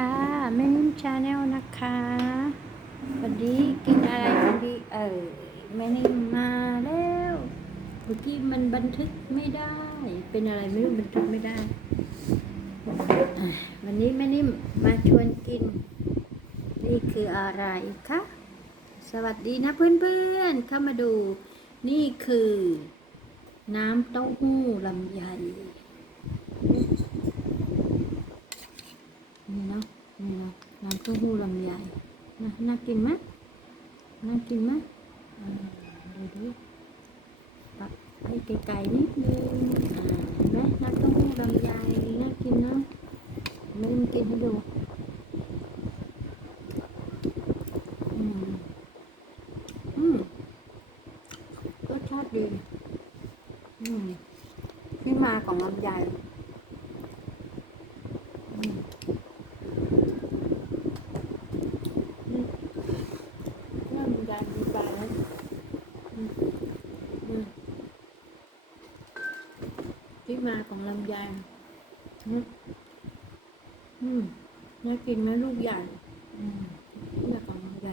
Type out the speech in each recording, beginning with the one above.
ค่ะแม่นิ่มชาแนลนะคะวันนี้กินอะไรวันนี้เออแม่นิ่มมาแล้วเมื่อกี้มันบันทึกไม่ได้ เป็นอะไรไม่รู้บันทึกไม่ได้ วันนี้แม่นิ่มมาชวนกิน นี่คืออะไรคะสวัสดีนะเพื่อนๆเข้ามาดู นี่คือ น้ำเต้าหู้ลำไย นี่เนาะนี่เนาะน้ำเต้าหู้ลำไยนะน่ากินไหมน่ากินไหมดูดิปักให้ไกลๆนิดนึงเห็นไหมน้ำเต้าหู้ลำไยน่ากินเนาะไม่มกินให้ดูอืมอืมรสชาติดีอืมที่มาของลำไยอืม น้ำยามีปลาไหมอืมอืม ที่มาของลำไยอืมอืมน่ากินไหมลูกใหญ่อืมที่มาของลำไย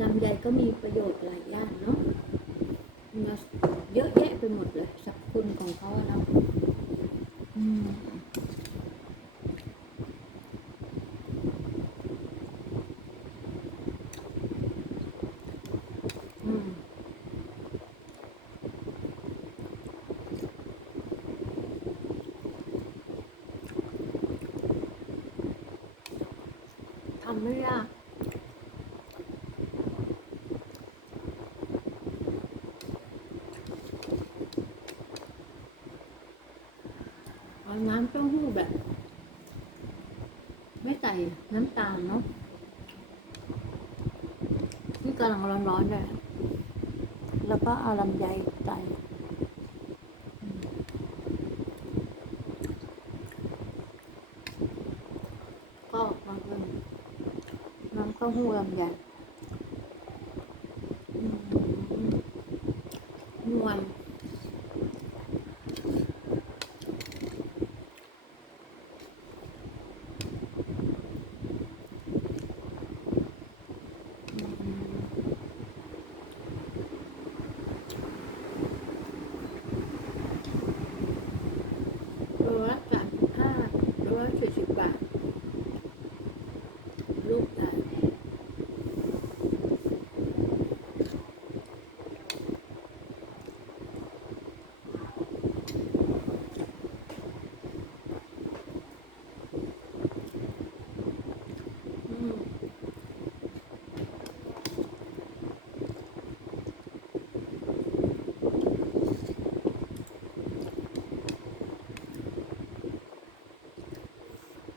ลำไยก็มีประโยชน์หลายอย่างเนาะมาเยอะแยะไปหมดเลยสรรพคุณของเขาอะเนาะอืม อืม ทำไม่ยากเอาน้ำเต้าหู้แบบ ไม่ใส่น้ำตาลเนาะนี่กำลังร้อนๆเลยแล้วก็เอาลำไยใส่อืมก็มาเป็น น้ำเต้าหู้ลำไยอืมนวลอืม โลละสามสิบห้าโลละสี่สิบบาท ลูกใหญ่อืม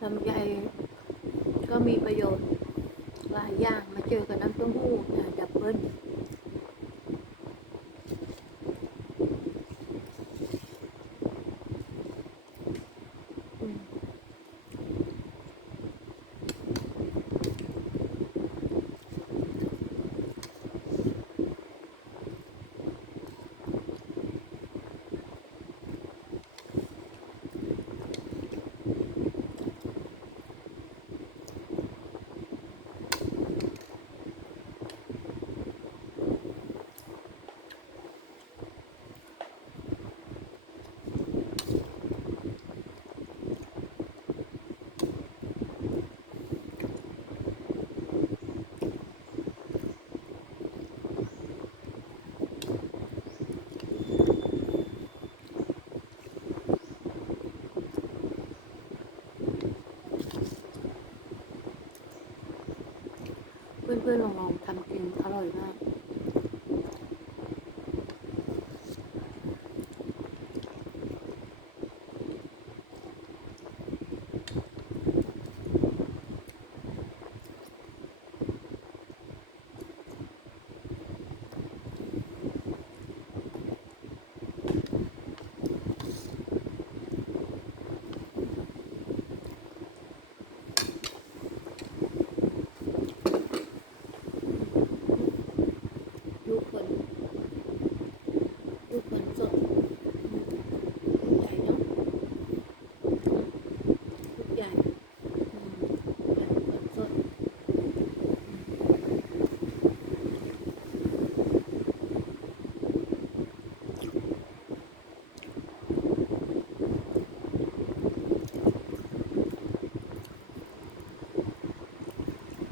ลำไยก็มีประโยชน์หลายอย่างมาเจอกับน้ำเต้าหู้เนี่ยดับเบิ้ลอืม เพื่อนๆลองลองทำกินอร่อยมาก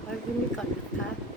อ ขอกินไปก่อนนะคะสวัสดีค่ะ